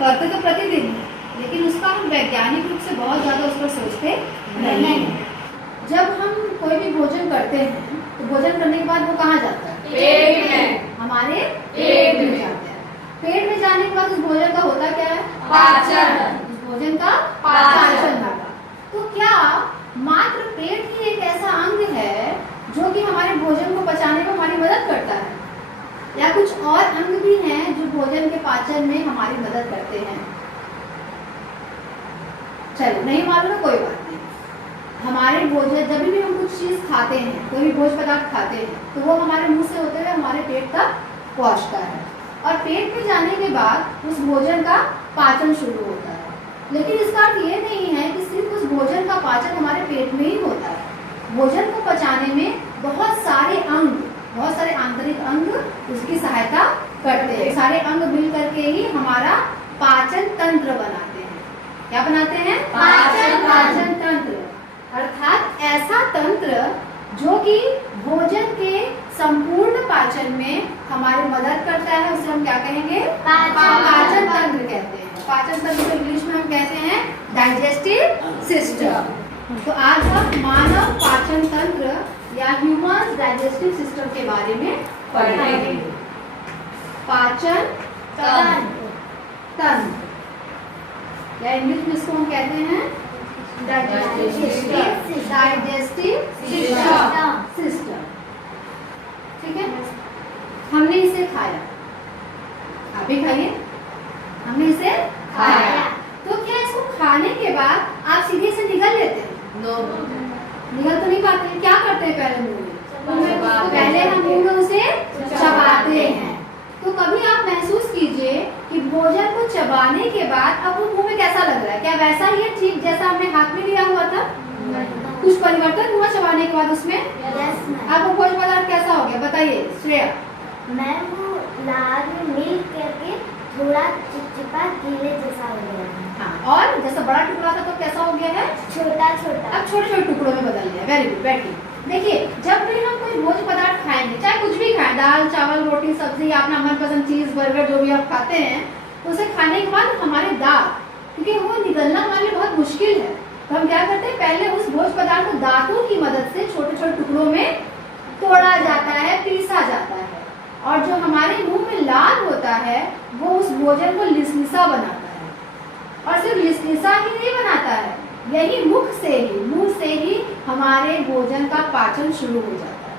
करते तो प्रतिदिन है, लेकिन उसका हम वैज्ञानिक रूप से बहुत ज़्यादा उस पर सोचते नहीं हैं। जब हम कोई भी भोजन करते हैं तो भोजन करने के बाद वो कहाँ जाता है? पेट में। हमारे पेट में जाता है। पेट में जाने के बाद उस भोजन का होता क्या है? पाचन। उस भोजन का पाचन होगा। तो क्या मात्र पेट ही एक ऐसा अंग है जो कि हमारे भोजन को पचाने में हमारी मदद करता है, या कुछ और अंग भी हैं जो भोजन के पाचन में हमारी मदद करते हैं? चलो नहीं मालूम है, कोई बात नहीं। हमारे भोजन, जब भी हम कुछ चीज खाते हैं, कोई भी भोज्य पदार्थ खाते हैं, तो वो हमारे मुंह से होते हुए हमारे पेट तक पहुंचता है, और पेट में जाने के बाद उस भोजन का पाचन शुरू होता है। लेकिन इसका अर्थ ये नहीं है कि सिर्फ उस भोजन का पाचन हमारे पेट में ही होता है। भोजन को पचाने में बहुत सारे अंग, बहुत सारे आंतरिक अंग उसकी सहायता करते हैं। सारे अंग मिल करके ही हमारा पाचन तंत्र बनाते हैं। क्या बनाते हैं? पाचन तंत्र, अर्थात ऐसा तंत्र जो कि भोजन के संपूर्ण पाचन में हमारी मदद करता है, उसे हम क्या कहेंगे? पाचन तंत्र कहते हैं। पाचन तंत्र को इंग्लिश में हम कहते हैं डाइजेस्टिव सिस्टम। तो आज हम मानव पाचन तंत्र या ह्यूमन डाइजेस्टिव सिस्टम के बारे में पढ़ेंगे। पाचन तंत्र या इंग्लिश में इसको हम कहते हैं डाइजेस्टिव सिस्टम। ठीक है, हमने इसे खाया, आप भी खाइए। हमने इसे खाया, तो क्या इसको खाने के बाद आप सीधे से निगल लेते हैं? निगल तो नहीं पाते हैं। क्या करते हैं पहले मुंह में? पहले हम मुंह में उसे चबाते हैं। तो कभी आप महसूस कीजिए कि भोजन को चबाने के बाद अब वो मुंह में कैसा लग रहा है? क्या वैसा ही है ठीक जैसा हमने हाथ में लिया हुआ था? कुछ परिवर्तन हुआ चबाने के बाद उसमें? अब वो भोजन पदार्थ कैसा हो गया, बताइए श्रेया। मैम वो लार में मिल करके थोड़ा चिपचिपा गीले जैसा हो गया है। हाँ, और जैसा बड़ा टुकड़ा था तो कैसा हो गया है? छोटा छोटा। अब छोटे छोटे टुकड़ों में बदल गया। वेरी गुड, बैठिए। देखिए, जब भी हम कोई भोज्य पदार्थ खाएंगे, चाहे कुछ भी खाएं, दाल चावल रोटी सब्जी, अपना मनपसंद चीज बर्गर जो भी आप खाते हैं, तो उसे खाने के बाद हमारे दांत, क्योंकि वो निगलना हमारे लिए बहुत मुश्किल है, तो हम क्या करते हैं? पहले उस भोज्य पदार्थ को दांतों की मदद से छोटे छोटे टुकड़ों में तोड़ा जाता है, पीसा जाता है, और जो हमारे मुंह में लाल होता है वो उस भोजन को लिसलिसा बनाता है। और सिर्फ लिसलिसा ही नहीं बनाता है, यही मुंह से ही हमारे भोजन का पाचन शुरू हो जाता है।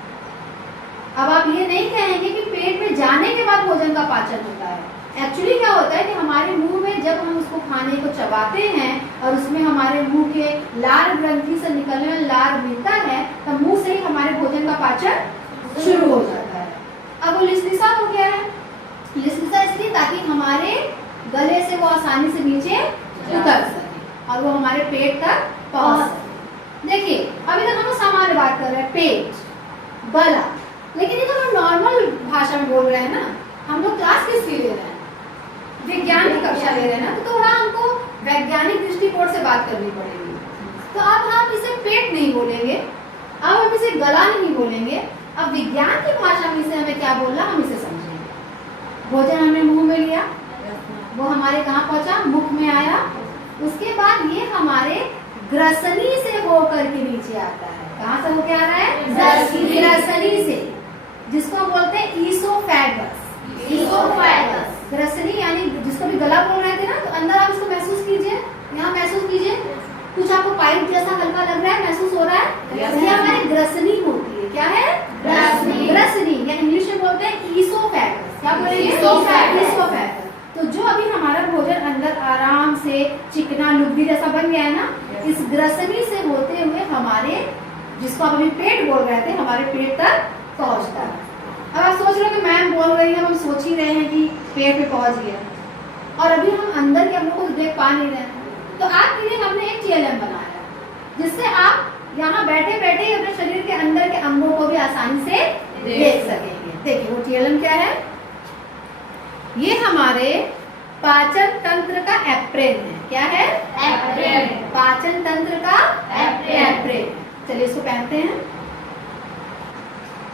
अब आप ये नहीं कहेंगे कि पेट में जाने के बाद भोजन का पाचन होता है। एक्चुअली क्या होता है कि हमारे मुंह में जब हम उसको खाने को चबाते हैं और उसमें हमारे मुंह के लार ग्रंथि से निकलने वाला लार मिलता है, तब मुंह से ही हमारे भोजन का पाचन शुरू हो जाता है। अब वो लिसलिसा हो गया है। लिसलिसा इसलिए ताकि हमारे गले से वो आसानी से नीचे उतर सके और वो हमारे पेट तक पहुंच सके। देखिए, अभी तक हम सामान्य बात कर रहे हैं, पेट, गला, लेकिन ये तो हम नॉर्मल भाषा में बोल रहे हैं ना। हम लोग क्लास किसकी ले रहे हैं? विज्ञान की कक्षा ले रहे हैं ना, तो थोड़ा हमको वैज्ञानिक दृष्टिकोण से बात करनी पड़ेगी। तो अब हम इसे पेट नहीं बोलेंगे, अब हम इसे गला नहीं बोलेंगे, अब विज्ञान की भाषा में इसे हमें क्या बोलना, हम इसे समझेंगे। भोजन हमने मुंह में लिया, वो हमारे कहाँ पहुंचा? मुख में आया। उसके बाद ये हमारे ग्रसनी से होकर के नीचे आता है। कहाँ से होकर आ रहा है? ग्रसनी से, जिसको हम बोलते हैं ईसोफेगस। ग्रसनी यानी जिसको भी गला बोल रहे थे ना, तो अंदर आप इसको महसूस कीजिए, यहाँ महसूस कीजिए, कुछ आपको पाइप जैसा हल्का लग रहा है, महसूस हो रहा है? ये हमारी ग्रसनी होती है। क्या है? ग्रसनी या इंग्लिश में बोलते हैं ईसोफेगस। क्या बोलेंगे? ईसोफेगस। तो जो अभी हमारा भोजन अंदर आराम से चिकना लुब्बी जैसा बन गया है ना, इस ग्रसनी से होते हुए हमारे, जिसको आप अभी पेट बोल रहे थे, हमारे पेट तक पहुंचता है। अब आप सोच रहे हो कि मैम बोल रही है, हम सोच ही रहे हैं कि पेट पे पहुंच गया, और अभी हम अंदर के अंगों को देख पा नहीं रहे हैं। तो आपके लिए हमने एक TLM बनाया, जिससे आप यहाँ बैठे बैठे ही अपने शरीर के अंदर के अंगों को भी आसानी से देख सकेंगे। देखिए वो TLM क्या है? ये हमारे पाचन तंत्र का एप्रेन है। क्या है? एप्रेन। पाचन तंत्र का एप्रेन। चलिए इसको पहनते हैं।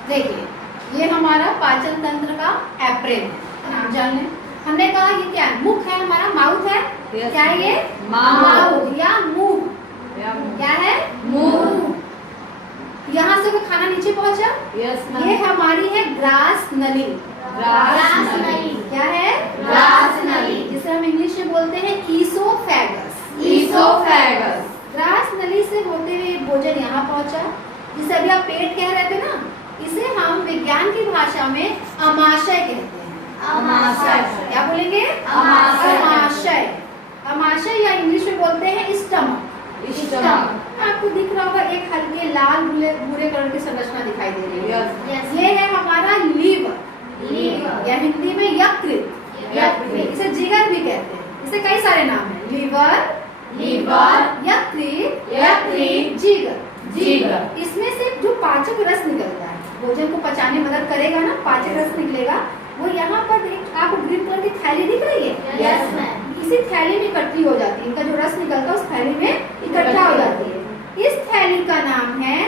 देखिए ये हमारा पाचन तंत्र का एप्रेन है, नाम जान लें। हमने कहा ये क्या है, मुख है हमारा, माउथ है। Yes. क्या है ये, Mouth. या मुंह। क्या है, मुंह। यहाँ से वो खाना नीचे पहुंचा, यस ये हमारी है ग्रास नली। ग्रास नली। क्या है, ग्रास नली। जिसे हम इंग्लिश में बोलते हैं ईसोफेगस। ईसोफेगस। ग्रास नली से होते हुए भोजन यहाँ पहुंचा, जिसे अभी आप पेट कह रहे थे ना, इसे हम विज्ञान की भाषा में अमाशय कहते हैं। अमाशय। क्या बोलेंगे, अमाशय। अमाशय। अमाशय या इंग्लिश में बोलते हैं स्टमक। स्टमक। आपको दिख रहा होगा एक हल्के लाल भूरे कलर की संरचना दिखाई दे रही है। यस। ये है हमारा लीवर, लीवर। या हिंदी में यकृत, यकृत। इसे जिगर भी कहते हैं। इसे कई सारे नाम हैं, लीवर, यकृत, जिगर। जिगर। इसमें से जो पाचक रस निकलता है, भोजन को पचाने में मदद करेगा ना, पाचक रस निकलेगा, वो यहाँ पर आपको ग्रीन कलर की थैली दिख रही है। Yes ma'am. इसी थैली में इकट्ठी हो जाती है, इनका जो रस निकलता है उस थैली में इकट्ठा हो जाती है। इस थैली का नाम है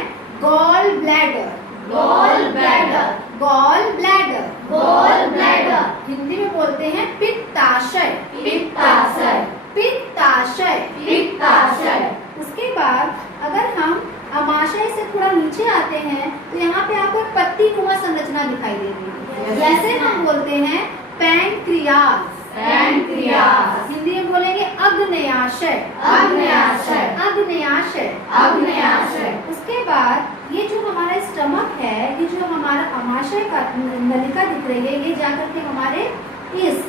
gall bladder. Gall bladder. Gall bladder. Gall bladder. Hindi में बोलते हैं पित्ताशय। पित्ताशय। पित्ताशय। पित्ताशय। उसके बाद अगर हम अमाशय से थोड़ा नीचे आते हैं तो यहाँ पे आपको पत्ती नुमा संरचना दिखाई दे रही है, जैसे हम बोलते हैं पैंक्रियास। पैंक्रियास। हिंदी में बोलेंगे अग्न्याशय। अग्न्याशय। अग्न्याशय। अग्न्याशय। उसके बाद ये जो हमारा स्टमक है, ये जो हमारा अमाशय का नलिका दिख रही है, ये जाकर के हमारे इस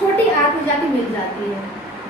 छोटी आंत में जाके मिल जाती है,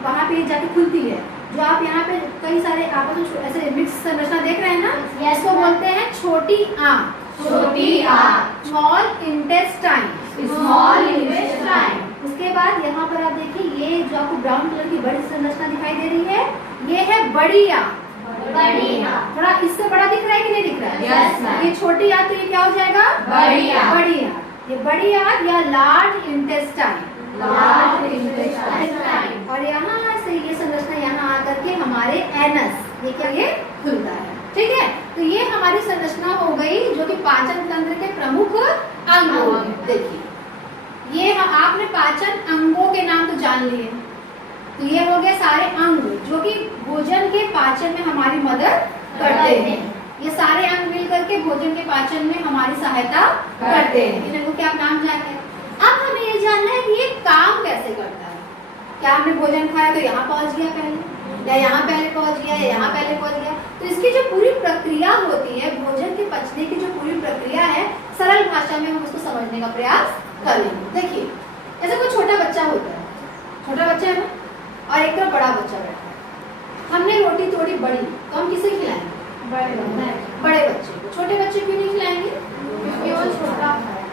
वहाँ पे जाके खुलती है। जो आप यहाँ पे कई सारे आपस में ऐसे मिक्स संरचना देख रहे हैं ना, Yes, इसको ma'am. बोलते हैं छोटी आंत। छोटी आंत। Small intestine. Small intestine. उसके बाद यहाँ पर आप देखिए, ये जो आपको ब्राउन कलर की बड़ी संरचना दिखाई दे रही है, ये है बड़ी आंत। बड़ी आंत। थोड़ा इससे बड़ा दिख रहा है कि नहीं दिख रहा है? Yes, ma'am. ये छोटी आंत, तो ये क्या हो जाएगा, बड़ी आंत। बड़ी आंत। ये बड़ी आंत या लार्ज इंटेस्टाइन। Large intestine. और यहाँ से ये संरचना यहाँ आकर के हमारे एनस, ये क्या, ये खुलता है। ठीक है, तो ये हमारी संरचना हो गई जो कि पाचन तंत्र के प्रमुख अंग हो गए। देखिए, ये आपने पाचन अंगों के नाम तो जान लिए, तो ये हो गए सारे अंग जो कि भोजन के पाचन में हमारी मदद करते हैं। ये सारे अंग मिलकर के भोजन के पाचन में हमारी सहायता करते हैं। इन अंगों के आप नाम जानते हैं। अब हमें ये जानना है कि ये काम कैसे करता है। क्या हमने भोजन खाया तो यहाँ पहुंच गया पहले, या यहाँ पहले पहुंच गया, या यहाँ पहले पहुंच गया? तो इसकी जो पूरी प्रक्रिया होती है, भोजन के पचने की जो पूरी प्रक्रिया है, सरल भाषा में हम उसको समझने का प्रयास करेंगे। देखिए, जैसे कोई छोटा बच्चा होता है, छोटा बच्चा है ना, और एक तरफ बड़ा बच्चा बैठा है। हमने रोटी तोड़ी बड़ी, तो हम किसे खिलाएंगे? बड़े बच्चे को। छोटे बच्चे क्यों नहीं खिलाएंगे? क्योंकि वो छोटा है।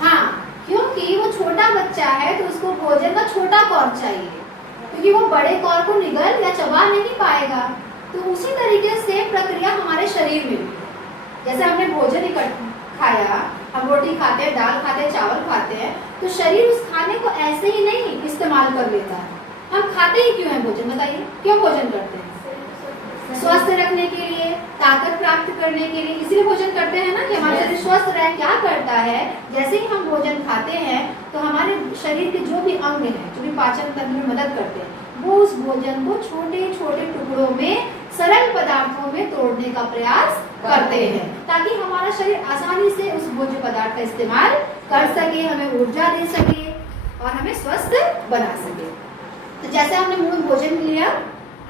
हाँ, क्योंकि वो छोटा बच्चा है तो उसको भोजन का छोटा कौर चाहिए, क्योंकि वो बड़े कौर को निगल या चबा नहीं पाएगा। तो उसी तरीके से प्रक्रिया हमारे शरीर में भी, जैसे हमने भोजन इकट्ठा खाया, हम रोटी खाते हैं, दाल खाते हैं, चावल खाते हैं, तो शरीर उस खाने को ऐसे ही नहीं इस्तेमाल कर लेता है। हम खाते ही क्यों हैं भोजन, बताइए, क्यों भोजन करते हैं? स्वस्थ रखने के लिए, ताकत प्राप्त करने के लिए, इसलिए भोजन करते हैं ना, कि हमारा शरीर स्वस्थ रहे। क्या करता है, जैसे ही हम भोजन खाते हैं तो हमारे शरीर के जो भी अंग हैं, जो भी पाचन तंत्र में मदद करते हैं, वो उस भोजन को छोटे छोटे टुकड़ों में, सरल पदार्थों में तोड़ने का प्रयास करते हैं, ताकि हमारा शरीर आसानी से उस भोज्य पदार्थ का इस्तेमाल कर सके, हमें ऊर्जा दे सके और हमें स्वस्थ बना सके। तो जैसे हमने मुंह में भोजन लिया,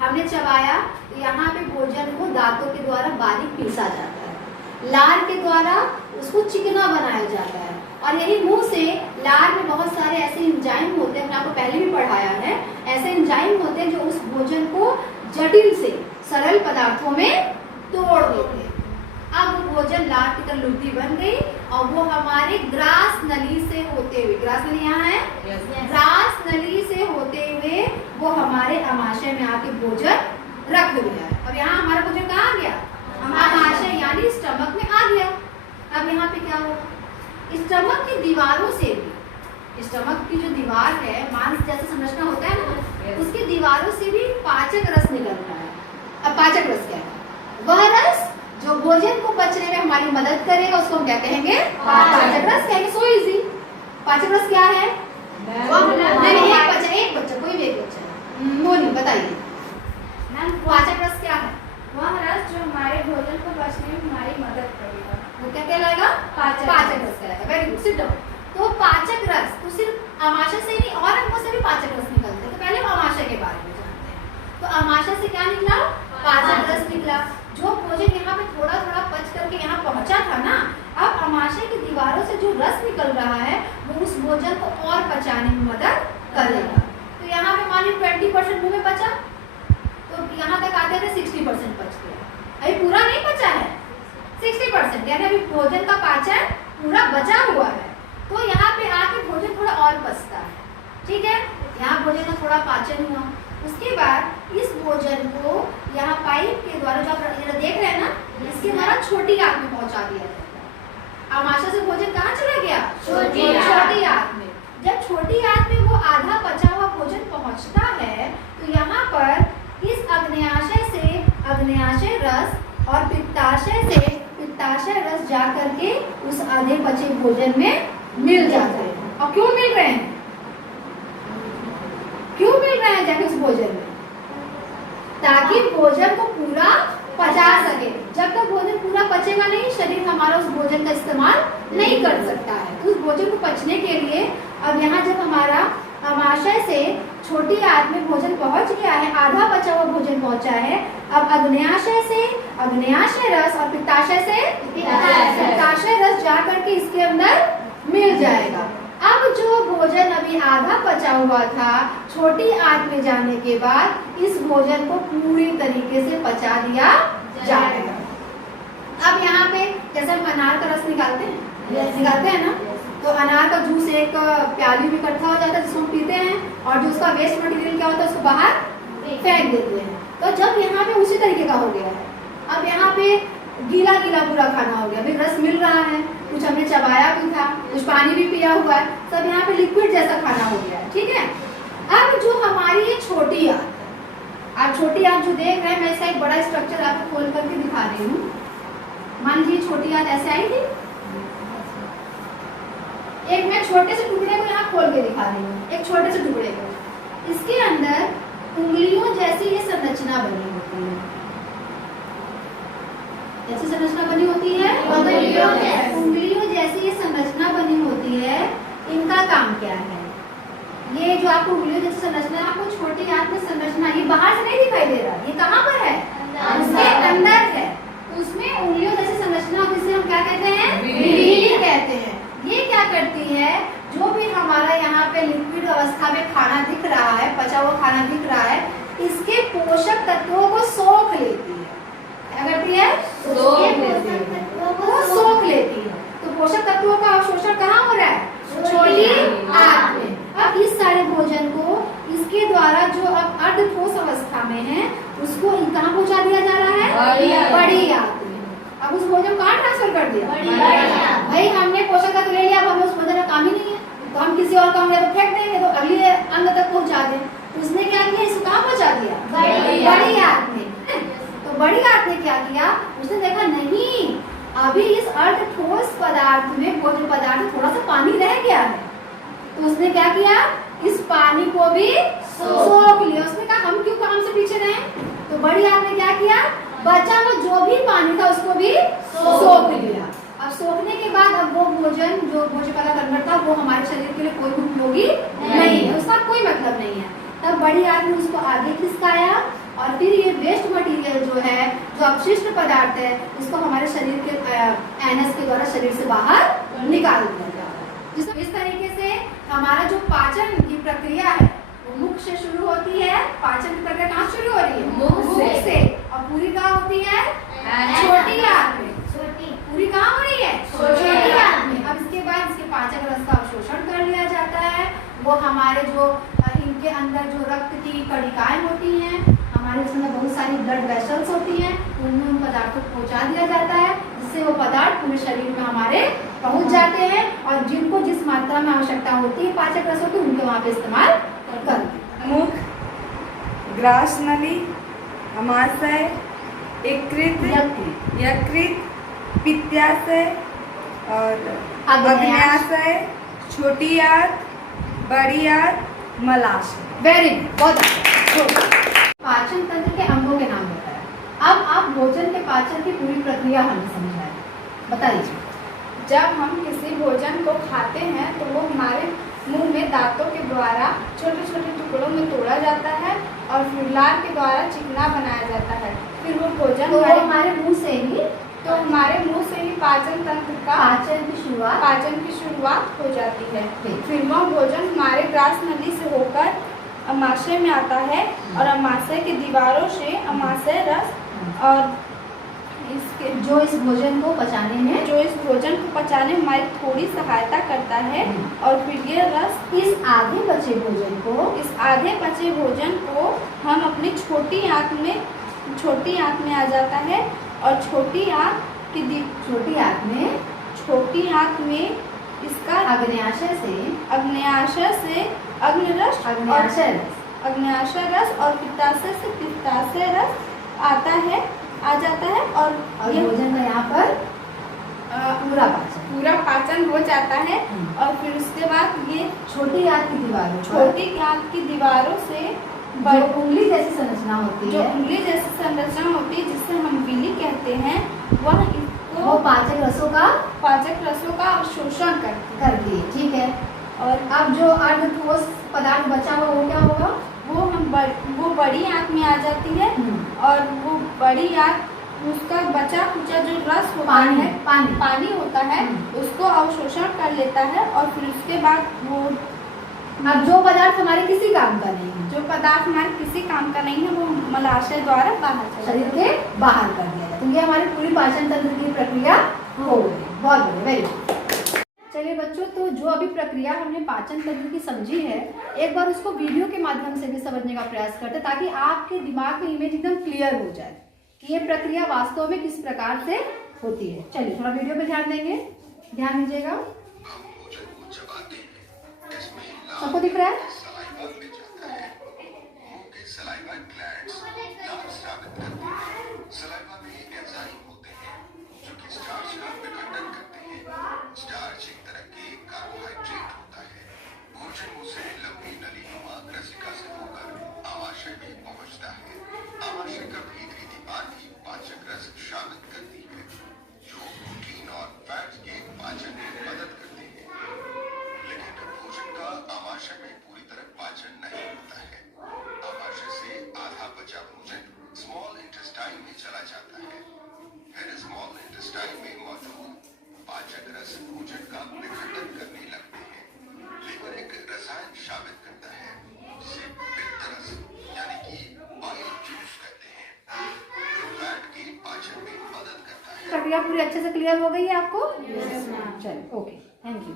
हमने चबाया, तो यहाँ पे भोजन को दांतों के द्वारा बारीक पीसा जाता है, लार के द्वारा उसको चिकना बनाया जाता है, और यही मुंह से लार में बहुत सारे ऐसे एंजाइम होते हैं, मैंने आपको पहले भी पढ़ाया है, ऐसे एंजाइम होते हैं जो उस भोजन को जटिल से सरल पदार्थों में तोड़ देते हैं। अब वो भोजन लार की तरह लुगदी बन गई, और वो हमारे ग्रास नली से होते हुए, ग्रास नली यहाँ है, ग्रास नली से होते हुए वो हमारे अमाशय में आके भोजन रख गया। अब यहाँ हमारा भोजन कहाँ आ गया? अमाशय यानी स्टमक में आ गया। अब यहाँ पे क्या होगा? स्टमक की दीवारों से भी, स्टमक की जो दीवार है, मांस जैसा संरचना होता है ना, उसकी दीवारों से भी पाचक रस निकलता है। अब पाचक रस क्या है? वह रस जो भोजन को पचने में हमारी मदद करेगा, उसको हम क्या कहेंगे? पाचक रस कहेंगे। So easy. पाचक रस क्या है? नहीं, एक बच्चा कोई भी एक बच्चा। मोनी बताइए मैम पाचक रस क्या है? वह रस जो हमारे भोजन को पचने में हमारी मदद करेगा। वो क्या कहलाएगा? पाचक रस कहलाएगा। Very good, sit down. तो पाचक रस तो सिर्फ अमाशय से नहीं और अंगों से भी पाचक रस निकलते हैं। तो पहले हम अमाशय के बारे में जानते हैं। तो अमाशय से क्या निकला? पाचक रस निकला। जो भोजन यहाँ पे थोड़ा थोड़ा पच करके यहाँ पहुंचा था ना, अब अमाशय की दीवारों से जो रस निकल रहा है वो उस भोजन को और पचाने में मदद करेगा। तो यहाँ पे मान लीजिए 20% मुंह में बचा, तो यहाँ तक आते थे 60% बच गया। अभी पूरा नहीं बचा है, 60%, यानी अभी भोजन का पाचन पूरा बचा हुआ है। तो यहाँ पे आके भोजन थोड़ा और पचता है, ठीक है। यहाँ भोजन का थोड़ा पाचन हुआ, उसके बाद इस भोजन को यहाँ पाइप के द्वारा जो आप देख रहे हैं ना, इसके द्वारा छोटी आंत में पहुँचा दिया जाता है। अमाशय से भोजन कहाँ चला गया? छोटी आंत में। जब छोटी आंत में वो आधा पचा हुआ भोजन पहुँचता है तो यहाँ पर इस अग्न्याशय से अग्न्याशय रस और पित्ताशय से पित्ताशय रस जा करके उस आधे पचे भोजन में मिल जाते हैं। और क्यों मिल रहे हैं? क्यों मिल रहे हैं जाके उस भोजन में? ताकि भोजन को पूरा पचा सके। जब तक भोजन पूरा पचेगा नहीं, शरीर हमारा उस भोजन का इस्तेमाल नहीं कर सकता है। तो उस भोजन को पचने के लिए अब यहाँ जब हमारा अमाशय से छोटी आंत में भोजन पहुंच गया है, आधा बचा हुआ भोजन पहुंचा है, अब अग्न्याशय से अग्न्याशय रस और पित्ताशय से पित्ताशय रस जा करके इसके अंदर मिल जाएगा। अब जो भोजन अभी आधा पचा हुआ था, छोटी आंत में जाने के बाद इस भोजन को पूरी तरीके से पचा दिया जाएगा। अब यहाँ पे जैसे हम अनार का रस निकालते हैं ना, तो अनार का जूस एक प्याली में इकट्ठा हो जाता है जिसको हम पीते हैं, और जो उसका वेस्ट मटेरियल क्या होता है उसको बाहर फेंक देते हैं। तो जब यहाँ पे उसी तरीके का हो गया है, अब यहाँ पे गीला गीला पूरा खाना हो गया, अभी रस मिल रहा है, कुछ हमने चबाया भी था, कुछ पानी भी पिया हुआ है, सब यहाँ पे लिक्विड जैसा खाना हो गया है, ठीक है। अब जो हमारी ये छोटी आंत, आप छोटी आंत जो देख रहे हैं, मैं इसका एक बड़ा स्ट्रक्चर आपको खोल करके दिखा रही हूँ। मान लीजिए छोटी आंत ऐसे आई थी, एक मैं छोटे से टुकड़े को यहाँ खोल के दिखा रही हूँ, एक छोटे से टुकड़े को, इसके अंदर उंगलियों जैसी ये संरचना बनी होती है। जैसी संरचना बनी होती है, उंगलियों जैसी ये संरचना बनी होती है। इनका काम क्या है? ये जो आपको उंगलियों जैसी संरचना, आपको छोटी आंत में संरचना, ये बाहर से नहीं दिखाई दे रहा, ये कहाँ पर है? उसके अंदर है। उसमें उंगलियों जैसी संरचना होती है, जिसे हम क्या कहते हैं? रीढ़ी कहते हैं। ये क्या करती है? जो भी हमारा यहाँ पे लिक्विड अवस्था में खाना दिख रहा है, पचा हुआ खाना दिख रहा है, इसके पोषक तत्वों को सोख लेती है। क्या करती है? सोख लेती है। तो पोषक तत्वों का अवशोषण कहाँ हो रहा है? छोटी आंत में। अब इस सारे भोजन को इसके द्वारा जो अब अर्ध ठोस अवस्था में है, उसको कहाँ पहुँचा दिया जा रहा है? बड़ी आंत में। अब उस भोजन को कहाँ ट्रांसफर कर दिया? भाई हमने पोषक तत्व ले लिया, अब हमें उस भोजन का काम ही नहीं है, तो हम किसी और काम तो फेंक देंगे, तो अगले अंग तक पहुँचा दें। तो उसने क्या किया? इसको कहाँ पहुँचा दिया? बड़ी आंत में। तो बड़ी आंत ने क्या किया? उसने देखा नहीं, अभी इस अर्ध ठोस पदार्थ में, भोजन पदार्थ थोड़ा सा पानी रह गया है, तो उसने क्या किया? इस पानी को भी सोख लिया। उसने कहा हम क्यों काम से पीछे रहे? तो बड़ी आंत ने क्या किया? बचा हुआ जो भी पानी था उसको भी सोख लिया। अब सोखने के बाद अब वो भोजन जो भोजन पदार्थ अंदर था, वो हमारे शरीर के लिए कोई उपयोगी नहीं है, उसका कोई मतलब नहीं है। तब बड़ी आंत ने उसको आगे खिसकाया और फिर ये वेस्ट मटेरियल जो है, जो अपशिष्ट पदार्थ है, उसको हमारे शरीर के एनस के द्वारा शरीर से बाहर निकाल दिया जाता है। इस तरीके से हमारा जो पाचन की प्रक्रिया है वो मुख से शुरू होती है। पाचन की प्रक्रिया कहाँ शुरू हो रही है? मुख से। और पूरी कहाँ होती है? छोटी आंत में। पूरी कहाँ हो रही है? छोटी आंत में। अब इसके बाद इसके पाचन रस का अवशोषण कर लिया जाता है। वो हमारे जो इनके अंदर जो रक्त की कणिकाएं होती हैं, हमारे इसमें बहुत सारी ब्लड वेसल्स होती हैं, उनमें उन पदार्थों को पहुँचा दिया जाता है, जिससे वो पदार्थ पूरे शरीर में हमारे पहुँच जाते हैं, और जिनको जिस मात्रा में आवश्यकता होती है पाचक रसों की, उनके वहाँ पे इस्तेमाल करते हैं। मुख, ग्रास नली, अमाशय, यकृत, पित्ताशय और अग्न्याशय, छोटी आंत, बड़ी आंत मलाशय। वेरी गुड, बहुत अच्छा। पाचन तंत्र के अंगों के नाम बताया। अब आप भोजन के पाचन की पूरी प्रक्रिया हमें समझाएं, बताइए। जब हम किसी भोजन को खाते हैं तो वो हमारे मुंह में दांतों के द्वारा छोटे छोटे टुकड़ों में तोड़ा जाता है और फिर लार के द्वारा चिकना बनाया जाता है। फिर वो भोजन तो हमारे मुंह से ही पाचन तंत्र का पाचन की शुरुआत हो जाती है। फिर वह भोजन हमारे ग्रास नली से होकर अमाशय में आता है और अमाशय की दीवारों से अमाशय रस और इसके जो इस भोजन को पचाने में हमारी थोड़ी सहायता करता है। और फिर ये रस इस आधे बचे भोजन को हम अपनी छोटी आंत में आ जाता है और छोटी आंत में इसका अग्न्याशय से अग्न्याशय रस और पित्ताशय से पित्ताशय रस आ जाता है और ये भोजन का यहाँ पर पूरा पाचन हो जाता है। और फिर उसके बाद ये छोटी आंत की दीवारों से जो उंगली जैसी संरचना होती है जिसे हम विली कहते हैं, वो पाचक रसों का अवशोषण करती है। ठीक है। और अब जो अर्ध ठोस पदार्थ बचा हुआ वो क्या होगा? वो बड़ी आंत में आ जाती है और वो बड़ी आंत उसका बचा कुचा जो रस होता है पानी होता है उसको अवशोषण कर लेता है। और फिर उसके बाद वो अब जो पदार्थ हमारे किसी काम का नहीं है वो मलाशय द्वारा बाहर शरीर के बाहर कर दिया जाता है। तो ये हमारी पूरी पाचन तंत्र की प्रक्रिया हो गई। बहुत बढ़िया, वेरी गुड। चलिए बच्चों, तो जो अभी प्रक्रिया हमने पाचन तंत्र की समझी है, एक बार उसको वीडियो के माध्यम से भी समझने का प्रयास करते ताकि आपके दिमाग में इमेज एकदम क्लियर हो जाए कि ये प्रक्रिया वास्तव में किस प्रकार से होती है। चलिए थोड़ा वीडियो पे ध्यान देंगे, ध्यान दीजिएगा। सबको दिख रहा है? प्रक्रिया पूरी अच्छे से क्लियर हो गई है आपको? चलिए, ओके, थैंक यू।